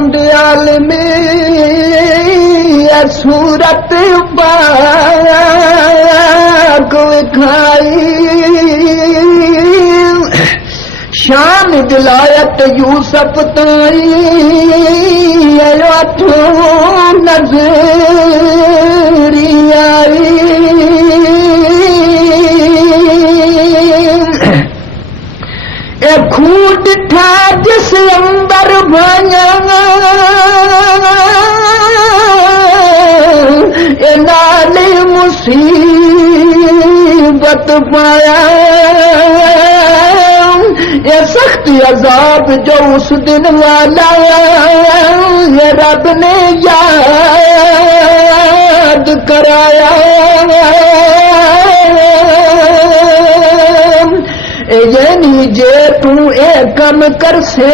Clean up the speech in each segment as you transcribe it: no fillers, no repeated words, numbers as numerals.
चांद आलमी सूरत पाक विखाई शान दिलायत यूसुफ ताई नजरी आई ए खूट था जिस अंदर भाया ए नाले मुसीबत पाया ये सख्त अजाब जो उस दिन वाला ये रब ने याद कराया यानी जे तू ए कम कर से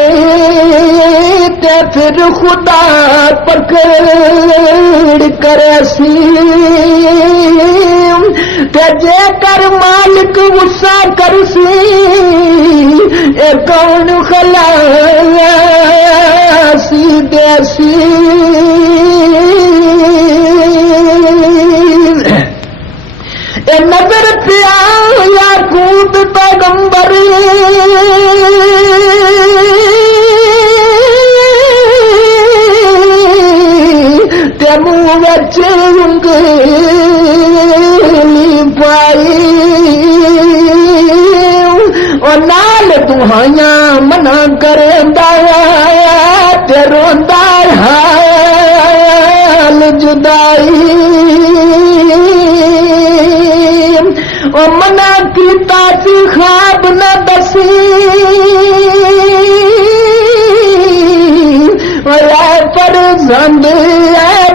ते फिर खुदा पकड़ करे सी ते जे कर मालिक गुस्सा कर सी ए कौन खलासी देसी ए नजर पिया याकूब पैगंबर ते मुंह विच उंगली पाई ओ नाल दुहाइयां मना करेंदा ते रोंदा हाल जुदाई ओ मना कीता सी ख्वाब न दसी पर जंद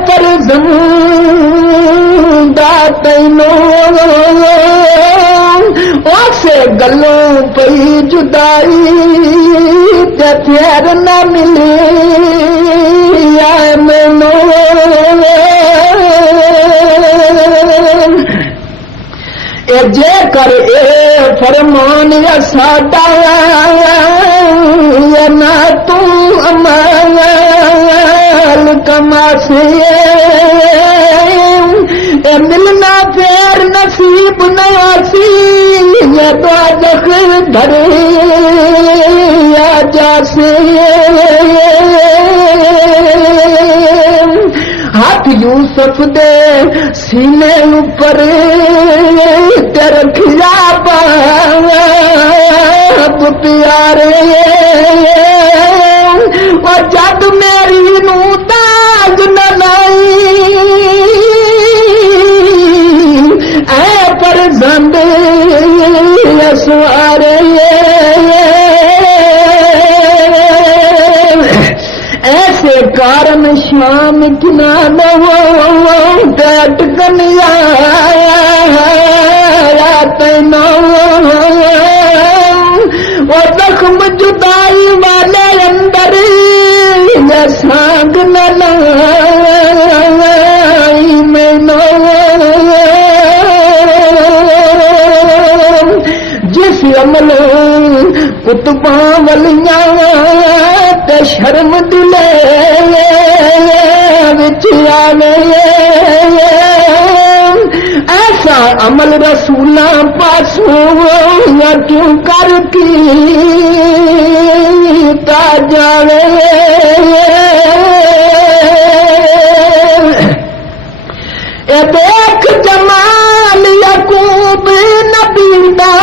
पर जमूदा तैनो से गलों पई जुदाई ते फिर न मिले मैनू जे कर ए फरमान साडा ना तू अमल कमासे ए मिलना फेर नसीब नयासी ये तो दख धरे आ जासे हाथ यूसुफ दे सीने ऊपर ते रखिया बाप प्यारे और जद मेरी नू दाग न लाई ऐ पर जंद सवारे ऐसे कारण शाम किना अटकनिया तैनो वो जख्म जुदाई वाले अंदर सांग न लाई मैनो जिस अमलो कुतबा वलिया ते शर्म दिले विच आवे ऐसा अमल रसूला पासों या क्यों कर कीता जावे ए देख जमाल याकूब नबी दा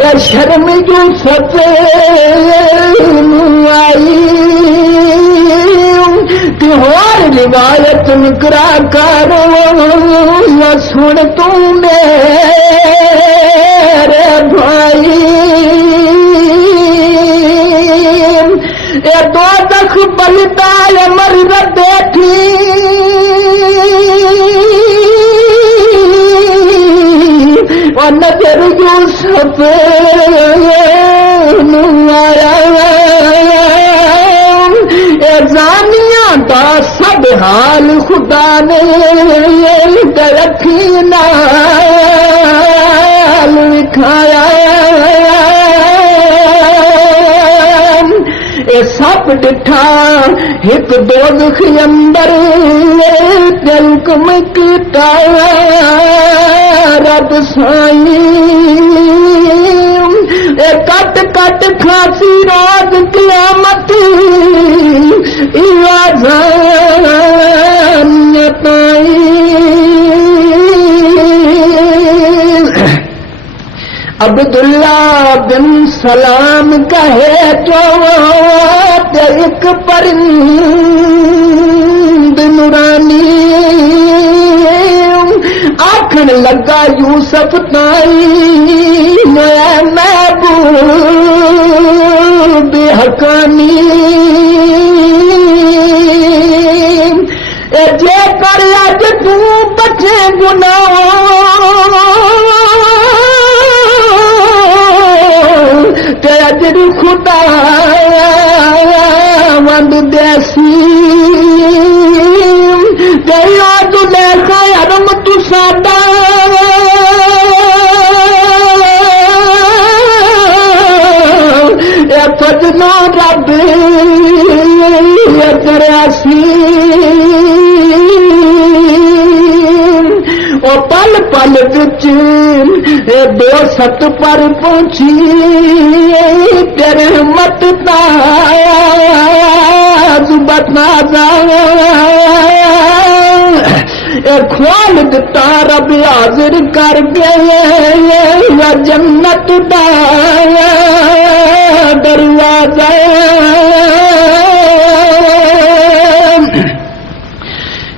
या शर्म यूसुफ आई होर रिवायत निकरा करो या सुन तू मेरे भाई ये दो दख बलता अमर बैठी और नजर यूसुफ आया जानिया का सब हाल खुदा ने रखी नाल विखाया ए सप डिठा एक दोज़ख अंदर हुक्म कीता रब साईं ए कट कट खासी रात क़यामत अब्दुल्ला बिन सलाम कहे जो एक परिंद नूरानी आखन लगा यूसुफ ताई महबूब हकानी जे कर अज तू बचे गुनाह ते अज खुदा वंद देसी तेरा तू देखा अरम तू सादा फजनो रब करासी ओ पल पल बिच दो सत पर पहुंची तेरे मत ताज बता ख्वाल दिता रब हाजिर कर गए जन्नत दा दरवाजा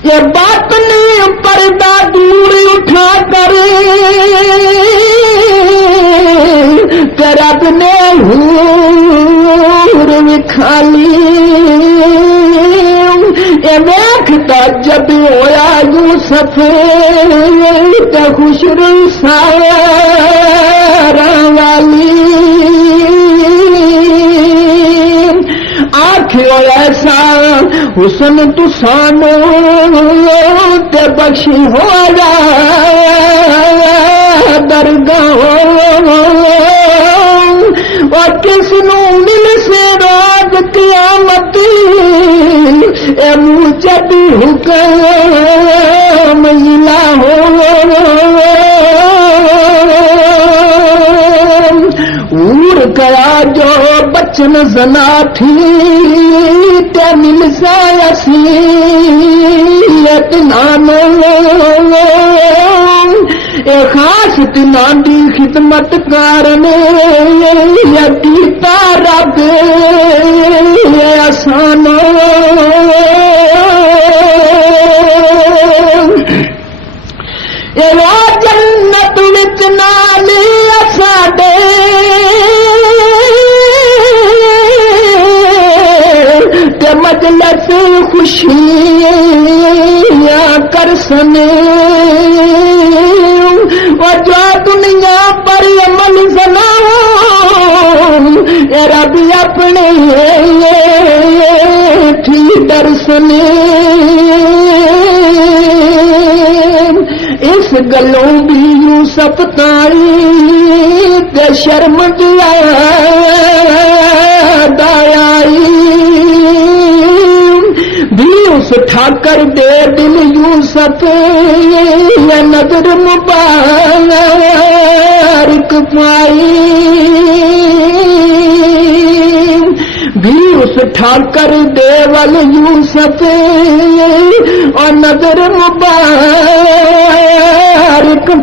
ये बात नहीं पर्दा दूर उठा कर रब ने हूर विखाली ये वेखता जब होया यूसुफ ते खुशरू सारा वाली आखियो ऐसा हुसन तुसानो ते बख्शी हो जा दरगाह और किसनू मिल से राज क़यामत ए मुझब हुक्म इलाहो ऊर कया जो बचन जना थी ते मिल सायसीयत नानो ए खास तिनांदी खिदमत कारण यकीता रब आसानो ए जन्नत विच नाल साडे ते मजलस खुशियां करसन और जो दुनिया पर अमल सनाओ रब अपने ठीक दर्शन इस गलों भी यूसुफ ताई ते शर्म दयाई भी उस ठाकर दे दिल यूसुफ नजर मुबारक पाई भी उस ठाकर देवल यूसुफ और नजर मुबारक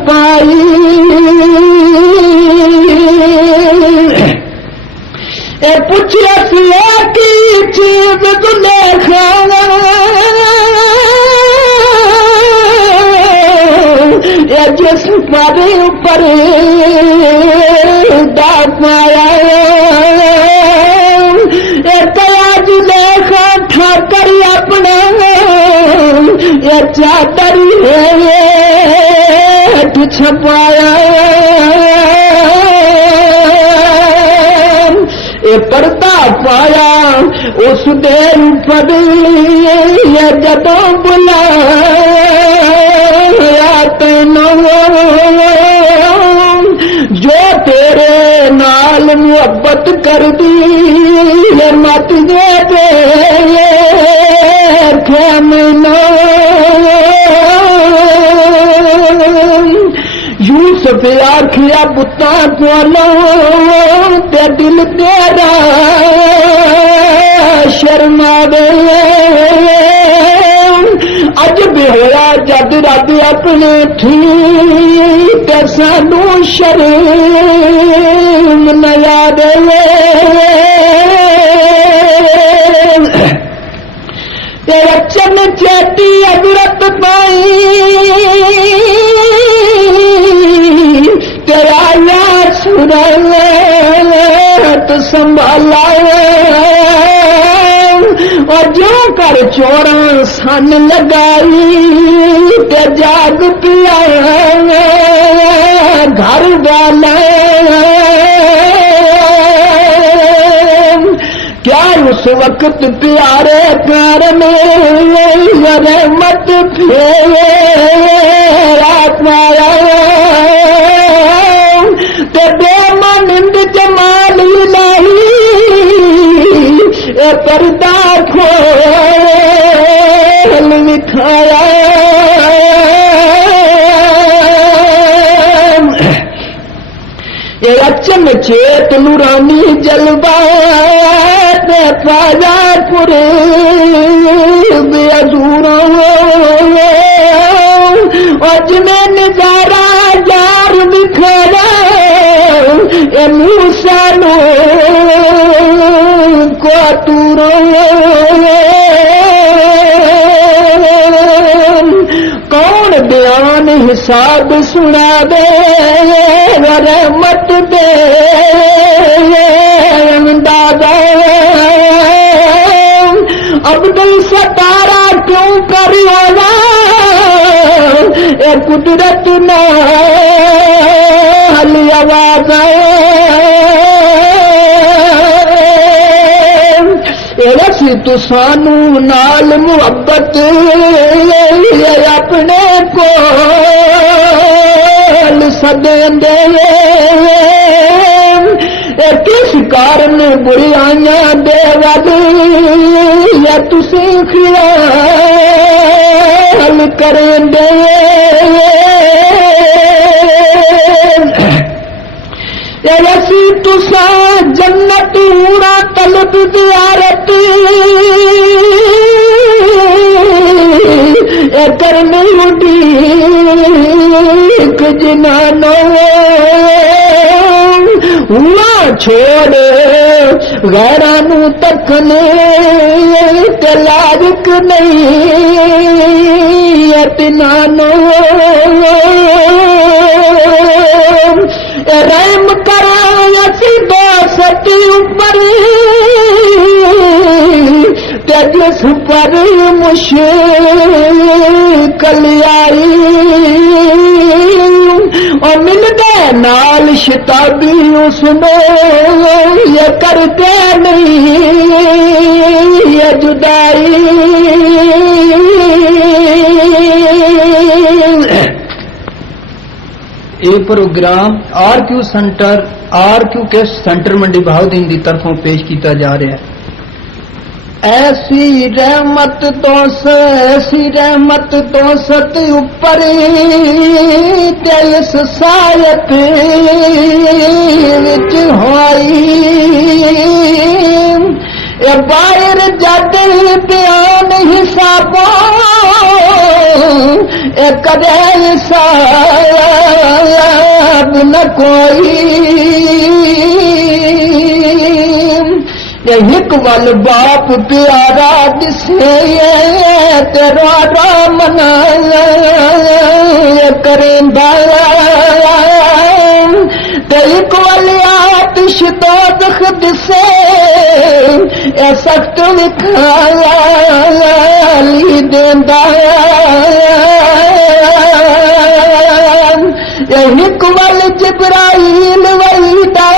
पाई ए पूछिया की चीज तू देखा जिस पर ऊपर दा पाया आज देखा ठाकर अपना ये चादर छपाया ये पर्दा पाया उस देर पर ये जदों बुलाया तेनों जो तेरे नाल मुहब्बत कर दी मत दे खेमना यूसुफ आखिया पुत्ता कोलो ते दिल तेरा शर्मावे अज भी होया जद रब अपने ठीक सानू शर्म न याद चन चेती अजरत पाई तेरा यार सुरत संभाला और जो कर चोरा सन लगाई ते जाग पिया घर वाला क्या उस वक्त प्यारे प्यार में मत फेरा पाया ते बेमनिंद जमाल नहीं ए पर्दा खोल दिखाया ये अचन चेत नूरानी जलवा पाजा पुरे बेअजूरा अज में नजारा यार दिखाया ए मूसा नो को तूरो कौन बयान हिसाब सुना दे मत दे दादा अब्दुल सतारा क्यों करिएगा ए कुदरत न हली आवाज रसी तू सानू नाल मुहब्बत अपने को सदेंदे किस कारण बुराइयां दे या तुसी ख्याल करेंदे रसी तुसा जन्नत पूरा तलब दियारत करने उड़ी जिनानो हुआ छोड़ गैरानू तकने ते लायक नहीं अतिनानो रहम करा सीधा सती ऊपर जिस पर मुश्किल आई और मिल गए नाल शताबी उसमें ये करते नहीं ये जुदाई ये प्रोग्राम RQ के सेंटर मंडी बहाउद्दीन की तरफों पेश किया जा रहा है। ऐसी रहमत तो सत ऊपर इस सायत विच होई बाहर जद बयान हिसाबों कदे हिसाब न कोई एक वल बाप प्यारा दिसे तेरा रामना करेंदा एक वल आतिश तो दख दिसे ए सख्त विखाली देंदा एक वल जिब्राइल वहीदा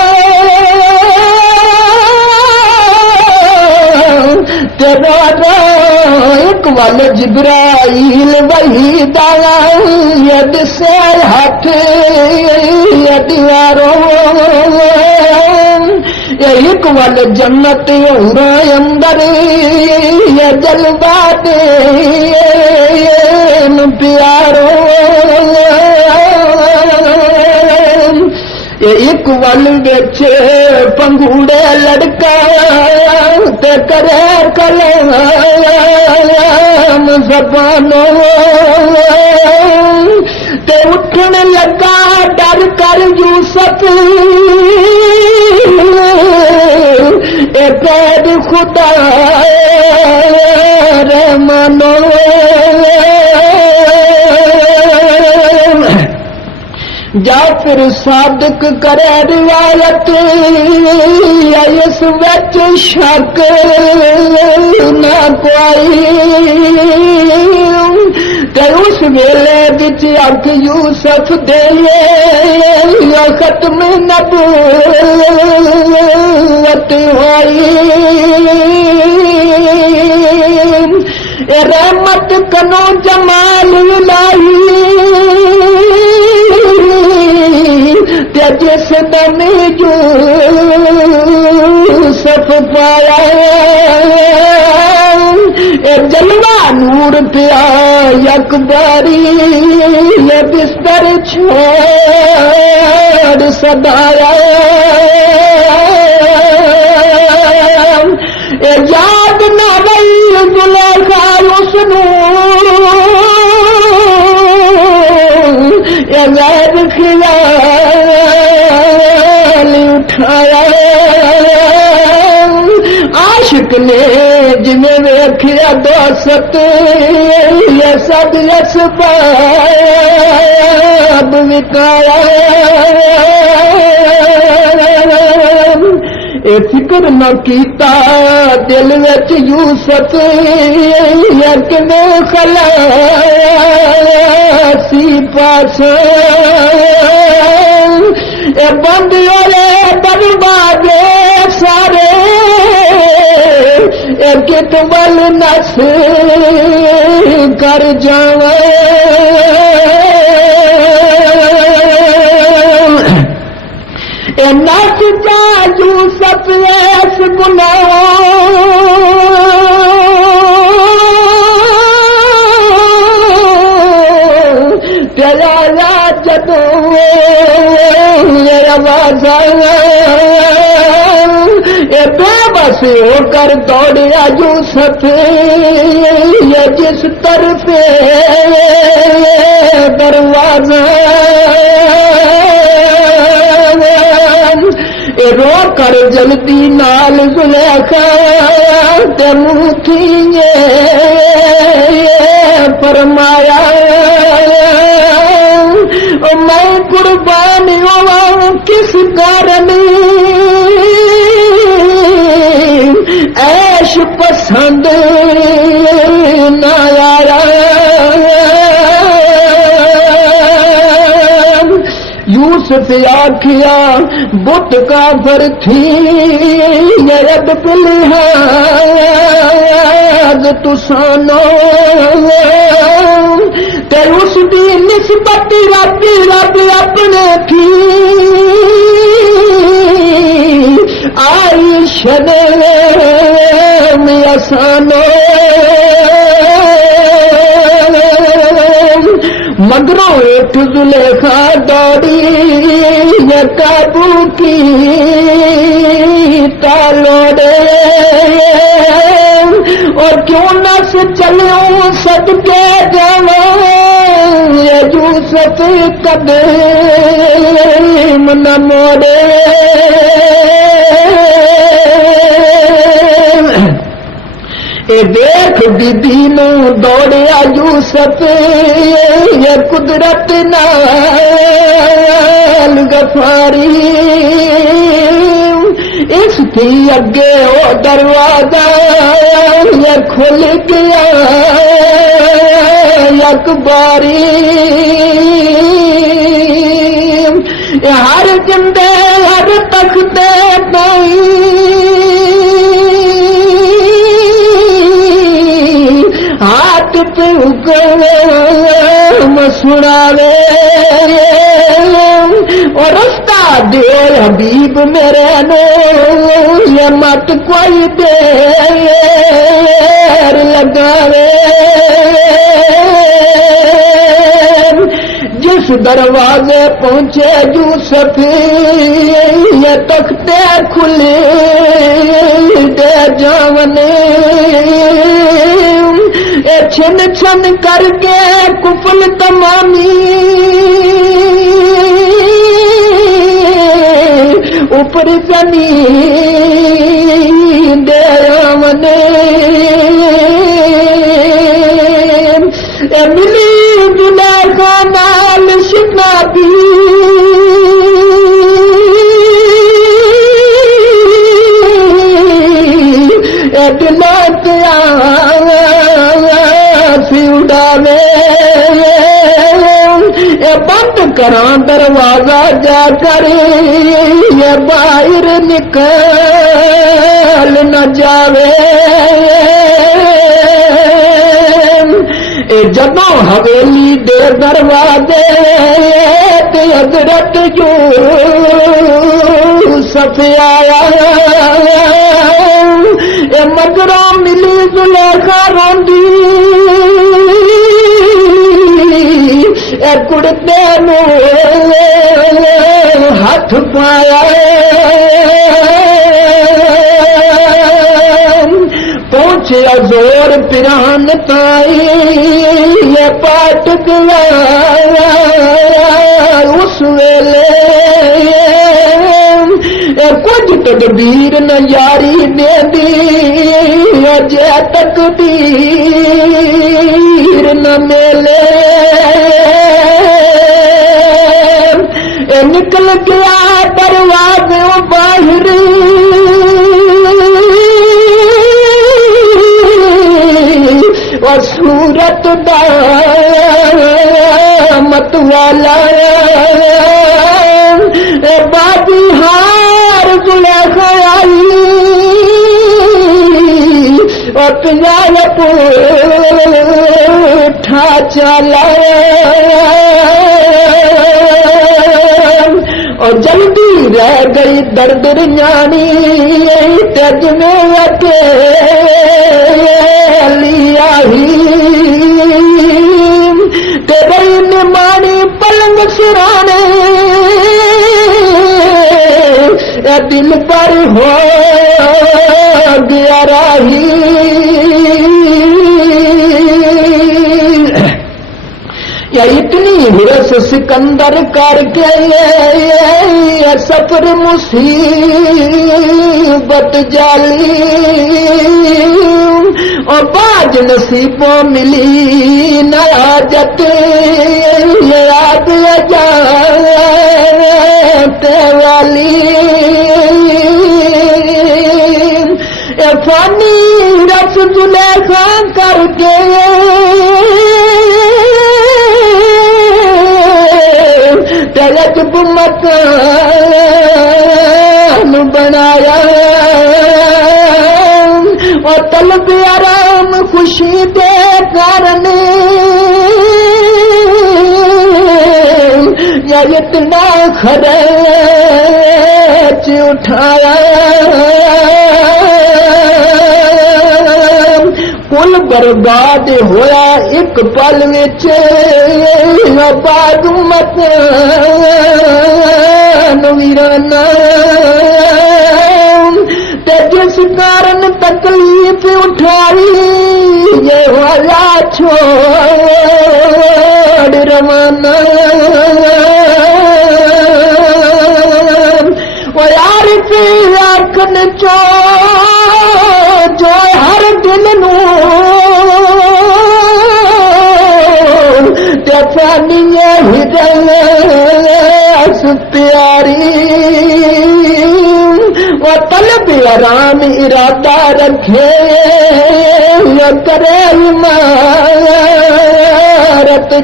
तेरा एक वाल जिब्राइल वही दाला यद से हाथ यदियारो एक वाल जन्नत उरा अंदर ये जलवा दे प्यारो एक वल बेच पंगूड़े लड़का ते करे कलाम ज़बानो ते उठन लगा डर कर यूसुफ ए पैद खुदा रे मानो जाफिर सादिक करे रिवायत इस विच शक ना कोई ते उस वेले विच अख यूसुफ दे खत्म नबूवत होई रहमत कनो जमाल लाई जिस दम यूसुफ पाया जलवा नूर पिया अकबरी ये बिस्तर छोड़ सदाया याद न रही जुलेखा उसनू गैर ख्याल उठाया आशिक ने जिन्हें वेखिया दोस्त ये सब असबाब विकाया ए फिक्र न कीता दिल विच यूसुफ किवें खलासी पास ए बंद होए बर्बादे सारे ए कित वल नस कर जावे नस जा यूसुफ ऐस गुनाह तेरा जदों आवाज ये बेबस होकर दौड़िया यूसुफ ये जिस तरफ दरवाजा रो कर जल्दी नाल जुलेखा ते मुँह थी फरमाया मैं कुर्बानी हुआ किस कारण ऐश पसंद न आया यूसुफ आखिया बुत काफर थी रब बिलिहाज तुसानो ते उसकी निस्बत रब अपने की आई शर्म असानो मगरों एक जुलेखा दौड़ी ये काबू की तालोड़े और क्यों न से चलो सदके जावा ये यूसुफ कदम न मोड़े ए देख बीबी नू दौड़िया यूसुफ ये कुदरत नाल गफारी इसकी अगे ओ दरवाजा ये खुल गया अकबारी हर जिंदे हर तख्ते नहीं सुनावे और रास्ता दे हबीब मेरे नो ये मत कोई देर लगावे जिस दरवाजे पहुंचे यूसुफ ये तख्ते खुले दे जावने छन छन करके कुफल तमामी ऊपर जमीन दे आमने मिली दुला का नाल शिनाबी दिलात उड़ावे ये बंद करा दरवाजा जाकर ये बाहर निकल न जावे जदों हवेली दे दरवाजे ते हजरत यूसुफ आया ए मगरों मिली जुलेखा रोंदी ए कुड़ते नु हाथ पाया पहुंचे जोर पिरान ताई ये पाट गया उस वेले कुछ तकदीर न यारी दे दी अजे तकदीर न मेले निकल गया दरवाजे बाहर और सूरत दामत वाला बाजी हार जुलेखा आई और पिजाया पूठा चला और जल्दी रह गई दर्द जानी तेज में लिया ही तेरे निमानी पलंग सिराने दिल पर हो गया राही या इतनी हिरस सिकंदर करके ये सफर मुसीबत जाली और बाज नसीबों मिली नाजत ये याद जाते वाली ये फानी रस जुलेखा करके तेरक मकान बनाया और तलब आराम खुशी दे कारण या इतना खर्च उठाया कुल बर्बाद होया एक पल विच बाद मकान वीराना ते जिस कारण तकलीफ उठाई ये वाला छोड़ रवाना वो यार की आखन जो हर दिल नू जफानी हिरस प्यारी वो तलब आराम इरादा रखे करे इमारत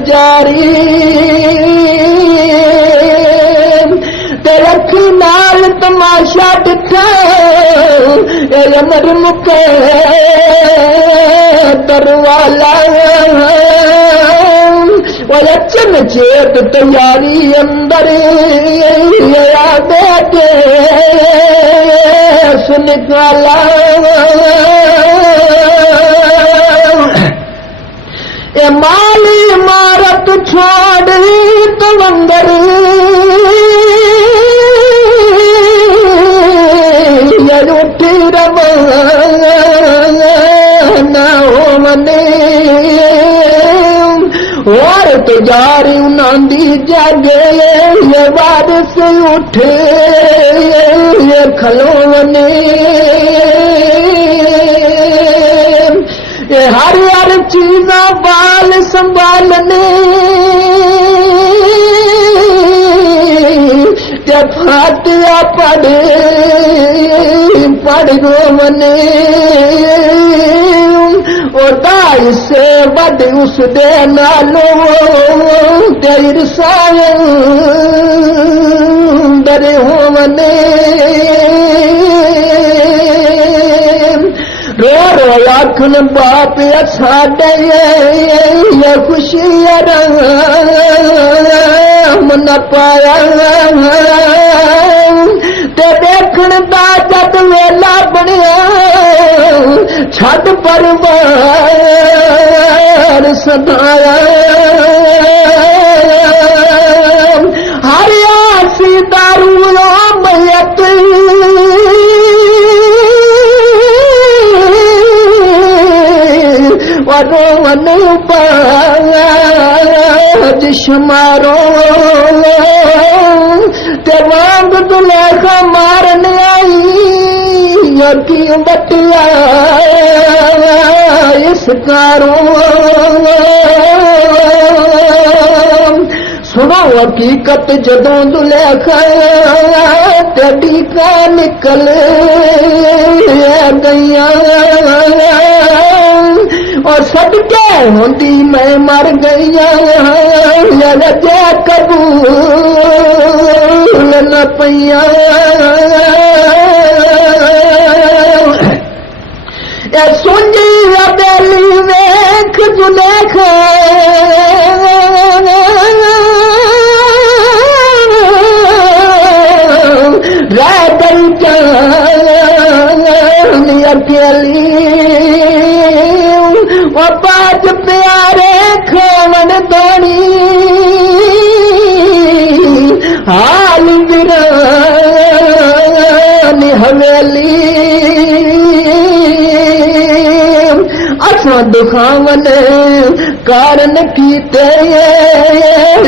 जारी रखी नाल तमाशा दिखा अमर मुके दरवाला वो वचन चेत तैयारी अंदर बेटे निकाला ए माली मारत छोड़ तो अंदर ये उठी रवाना हो मने और तो जारी उन्दी जागे ये बारिश उठे ये खलोने ये हर हर चीजा बाल संभालने ते फातिया पढ़ गो मने दाई से बद उस दे नालो तेर दरे हो मने रो रो आखन बाप साडे ये खुशी मन पाया ते देखण दा जद वेला बनया छद परिवार सदाया हरियासी दारू मैयत वरो वन बाज शुमारो ते वांग दुलेखा मारने आई की बटिया इस कारो सुनो हकीकत जदों दुलेखा तेरी का निकल गईया और सदके होंदी मैं मर गईया रजा कबूल न पैया सुंजी बेली वेख जुलेख रह गई जानी अकेली वो पाँच प्यारे खावन दोनी हाल वीरानी हवेली असा दुखावन कारण कीते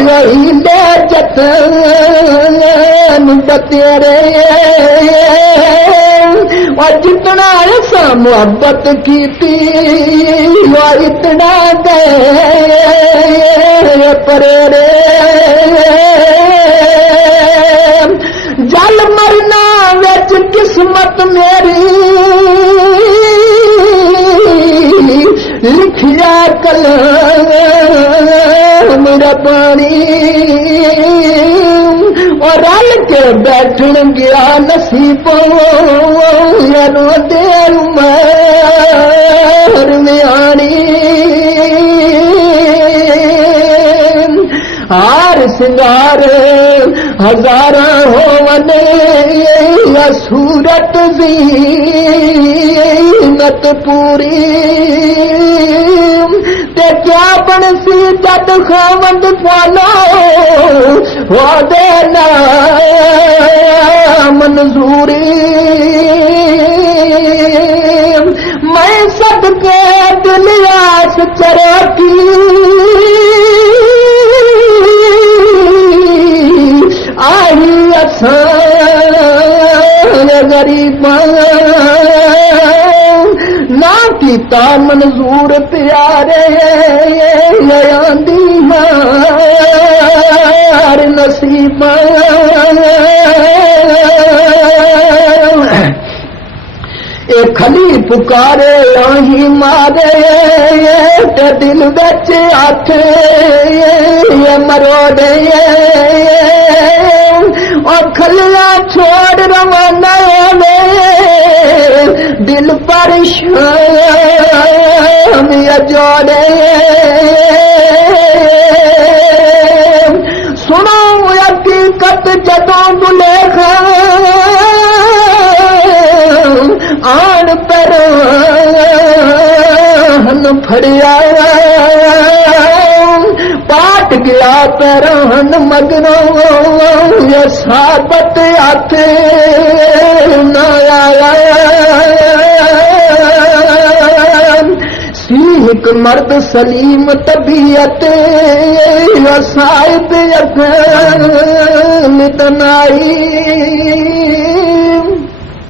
वही ले जतन बतेरे और जितना ऐसा मोहब्बत की थी वो इतना गए परेरे जल मरना विच किस्मत मेरी लिखिया कलम मेरा पानी और रल के बैठन गया नसीबों दे उमर में आनी हार सिंगार हजारा हो वने सूरत ज़ीनत पूरी ते क्या बनसी जद खावंद पालो हो देना मंजूरी मैं सदके दिल आस चरकी आई असान गरीबा ना कीता मंजूर प्यारे आंदी मार नसीबा ए खली पुकारे आही मारे ते दिल बच आठ मरोड़े और खलिया छोड़ रवाना दिल परेशान जोड़े आन पर फड़िया पाट गया पैरहन मगरों साबत आते न आया सीख मर्द सलीम तबीयत साहिब नितनाई